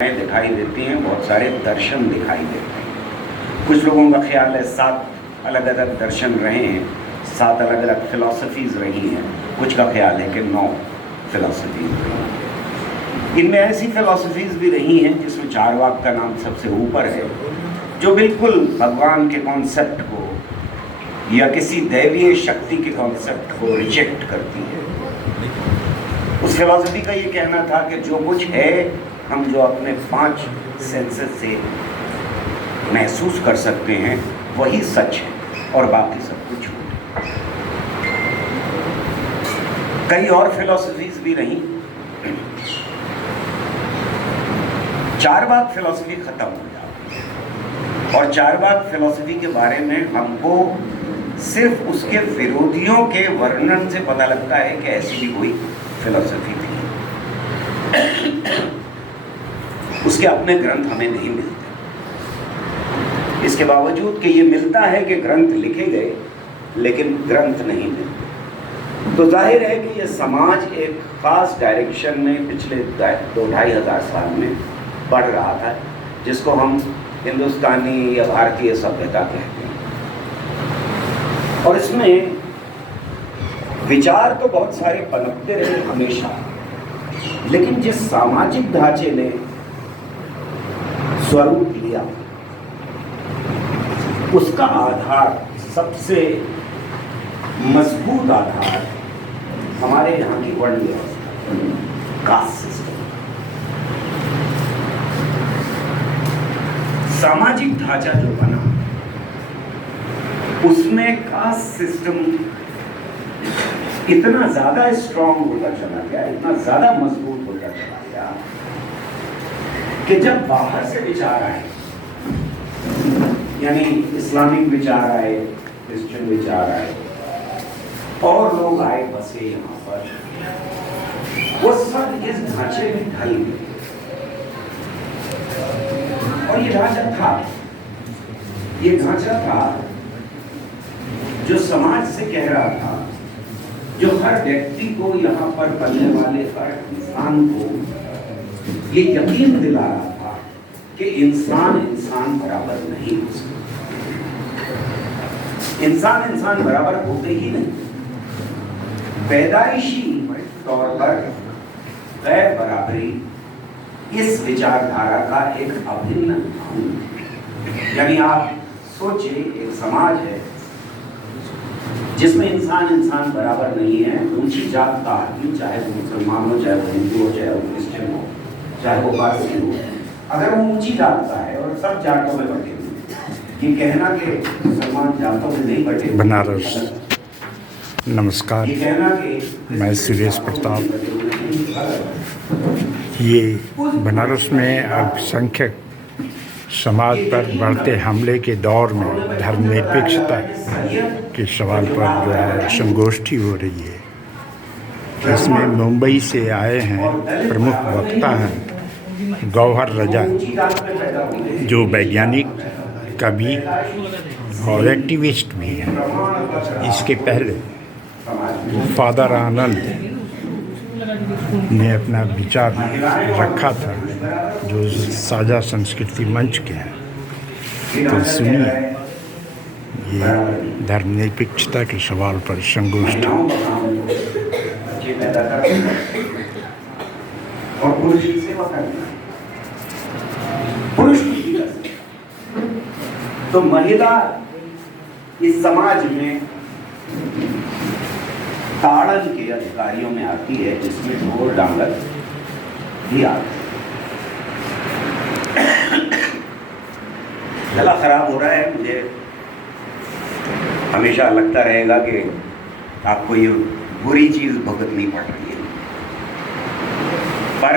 दिखाई देती हैं, बहुत सारे दर्शन दिखाई देते हैं। कुछ लोगों का ख्याल है 7 अलग अलग दर्शन रहे हैं, 7 अलग अलग फिलॉसफीज रही हैं। कुछ का ख्याल है कि 9 फिलॉसफीज रही हैं। इनमें ऐसी फिलॉसफीज भी रही हैं जिसमें चारवाक का नाम सबसे ऊपर है, जो बिल्कुल भगवान के कॉन्सेप्ट को या किसी दैवीय शक्ति के कॉन्सेप्ट को रिजेक्ट करती है। उस फिलॉसफी का ये कहना था कि जो कुछ है, हम जो अपने 5 सेंसेस से महसूस कर सकते हैं वही सच है और बाकी सब कुछ झूठ। कई और फिलॉसफीज भी रही। चारवाक फिलॉसफी खत्म हो जाती है और चारवाक फिलॉसफी के बारे में हमको सिर्फ उसके विरोधियों के वर्णन से पता लगता है कि ऐसी भी कोई फिलॉसफी थी। उसके अपने ग्रंथ हमें नहीं मिलते। इसके बावजूद कि ये मिलता है कि ग्रंथ लिखे गए, लेकिन ग्रंथ नहीं मिलते। तो जाहिर है कि ये समाज एक खास डायरेक्शन में पिछले 2-2.5 हज़ार साल में बढ़ रहा था, जिसको हम हिंदुस्तानी या भारतीय सभ्यता कहते हैं। और इसमें विचार तो बहुत सारे पनपते रहे हमेशा, लेकिन जिस सामाजिक ढांचे ने स्वरूप लिया, उसका आधार, सबसे मजबूत आधार हमारे यहाँ की वर्ण व्यवस्था, कास्ट सिस्टम। सामाजिक ढांचा जो बना, उसमें कास्ट सिस्टम इतना ज्यादा स्ट्रांग होता चला गया, इतना ज्यादा मजबूत होता चला गया कि जब बाहर से विचार आए, यानी इस्लामिक विचार आए, क्रिश्चियन विचार आए, और लोग आए बसे यहाँ पर, वो सब इस ढांचे में ढल गए। और ये ढांचा था जो समाज से कह रहा था, जो हर व्यक्ति को, यहाँ पर बनने वाले हर इंसान को ये यकीन दिला रहा था कि इंसान बराबर नहीं हो सकता। इंसान बराबर होते ही नहीं। पैदाइशी तौर पर गैर बराबरी इस विचारधारा का एक अभिन्न अंग। यानी आप सोचिए, एक समाज है जिसमें इंसान बराबर नहीं है। ऊंची जात का आदमी, चाहे वो मुसलमान हो, चाहे वो हिंदू हो, चाहे वो क्रिश्चियन हो, चाहे वो पारसी हो, अगर वो ऊंची जात का है और सब जातों में बटे हुए, ये कहना कि मुसलमान जातों में नहीं बटे। बनारस, नमस्कार, ये कहना कि मैं सुरेश प्रताप। ये बनारस में अल्पसंख्यक समाज पर बढ़ते हमले के दौर में धर्मनिरपेक्षता के सवाल पर जो है संगोष्ठी हो रही है। इसमें मुंबई से आए हैं, प्रमुख वक्ता हैं गौहर रजा, जो वैज्ञानिक, कवि और एक्टिविस्ट भी हैं। इसके पहले फादर आनंद ने अपना विचार रखा था, जो साझा संस्कृति मंच के हैं। तो सुनिए ये धर्मनिरपेक्षता के सवाल पर संगोष्ठी। तो महिला इस समाज में ताड़न के अधिकारियों में आती है, जिसमें ढोल डांगर भी आते हैं। गला खराब हो रहा है, मुझे हमेशा लगता रहेगा कि आपको ये बुरी चीज भुगतनी पड़ रही है। पर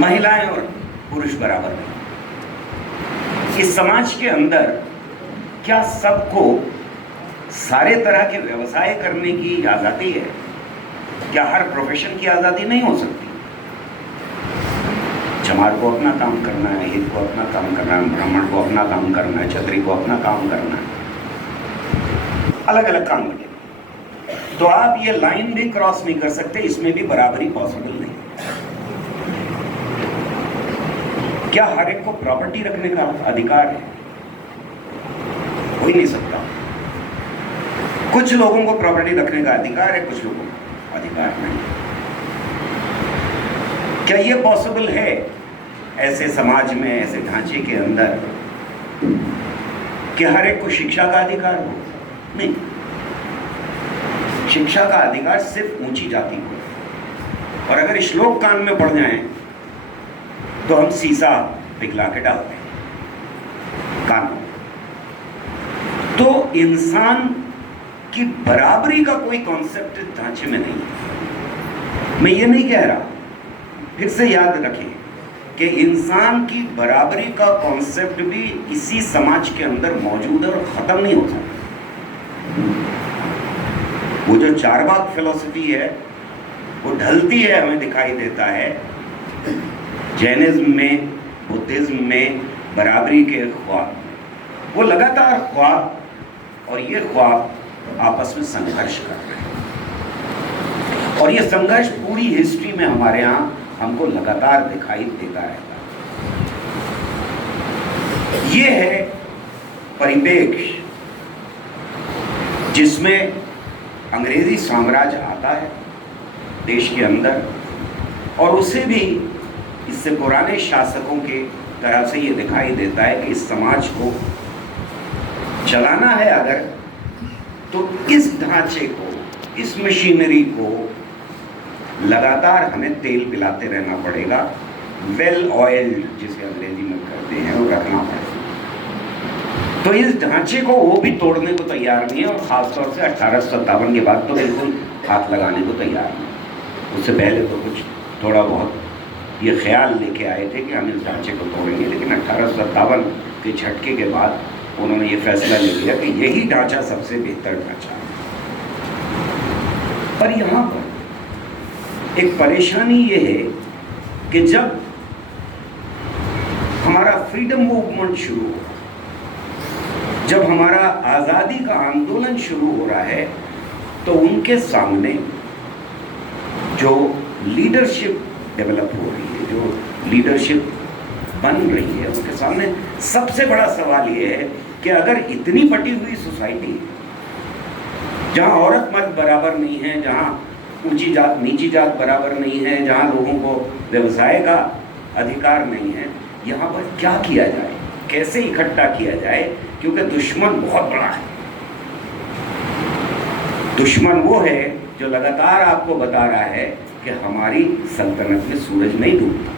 महिलाएं और पुरुष बराबर नहीं। इस समाज के अंदर क्या सबको सारे तरह के व्यवसाय करने की आज़ादी है? क्या हर प्रोफेशन की आज़ादी नहीं हो सकती? चमार को अपना काम करना है, हित को अपना काम करना है, ब्राह्मण को अपना काम करना है, क्षत्रिय को अपना काम करना है, अलग अलग काम बने। तो आप ये लाइन भी क्रॉस नहीं कर सकते, इसमें भी बराबरी पॉसिबल नहीं। क्या हर एक को प्रॉपर्टी रखने का अधिकार है? हो ही नहीं सकता। कुछ लोगों को प्रॉपर्टी रखने का अधिकार है, कुछ लोगों को अधिकार नहीं। क्या ये पॉसिबल है ऐसे समाज में, ऐसे ढांचे के अंदर कि हर एक को शिक्षा का अधिकार हो? नहीं। शिक्षा का अधिकार सिर्फ ऊंची जाति को, और अगर श्लोक कान में पड़ जाएं तो हम सीसा पिघला के डालते हैं कान में। तो इंसान की बराबरी का कोई कॉन्सेप्ट इस ढांचे में नहीं है। मैं ये नहीं कह रहा, फिर से याद रखें कि इंसान की बराबरी का कॉन्सेप्ट भी इसी समाज के अंदर मौजूद है और खत्म नहीं हो सकता। वो जो चारवाक फिलॉसफी है वो ढलती है, हमें दिखाई देता है जैनिज्म में, बुद्धिज्म में बराबरी के ख्वाब। वो लगातार ख्वाब और ये ख्वाब आपस में संघर्ष कर रहे हैं, और ये संघर्ष पूरी हिस्ट्री में हमारे यहाँ हमको लगातार दिखाई देता रहता है। ये है परिप्रेक्ष्य जिसमें अंग्रेजी साम्राज्य आता है देश के अंदर, और उसे भी इससे पुराने शासकों के तरफ से ये दिखाई देता है कि इस समाज को चलाना है अगर, तो इस ढांचे को, इस मशीनरी को लगातार हमें तेल पिलाते रहना पड़ेगा, वेल ऑयल्ड जिसे अंग्रेजी में कहते हैं, वो रखना पड़ेगा। तो इस ढांचे को वो भी तोड़ने को तैयार नहीं है, और ख़ासतौर से 1857 के बाद तो बिल्कुल हाथ लगाने को तैयार नहीं। उससे पहले तो कुछ थोड़ा बहुत ये ख्याल लेके आए थे कि हम इस ढांचे को तोड़ेंगे, लेकिन 1857 के झटके के बाद उन्होंने ये फैसला ले लिया कि यही ढांचा सबसे बेहतर ढांचा है। पर यहाँ पर एक परेशानी ये है कि जब हमारा फ्रीडम मूवमेंट शुरू हुआ, जब हमारा आज़ादी का आंदोलन शुरू हो रहा है, तो उनके सामने जो लीडरशिप डेवलप हो रही है, जो लीडरशिप बन रही है, उसके सामने सबसे बड़ा सवाल ये है कि अगर इतनी बटी हुई सोसाइटी जहाँ औरत मर्द बराबर नहीं है, जहाँ ऊंची जात नीची जात बराबर नहीं है, जहाँ लोगों को व्यवसाय का अधिकार नहीं है, यहाँ पर क्या किया जाए, कैसे इकट्ठा किया जाए? क्योंकि दुश्मन बहुत बड़ा है। दुश्मन वो है जो लगातार आपको बता रहा है कि हमारी सल्तनत में सूरज नहीं डूबता।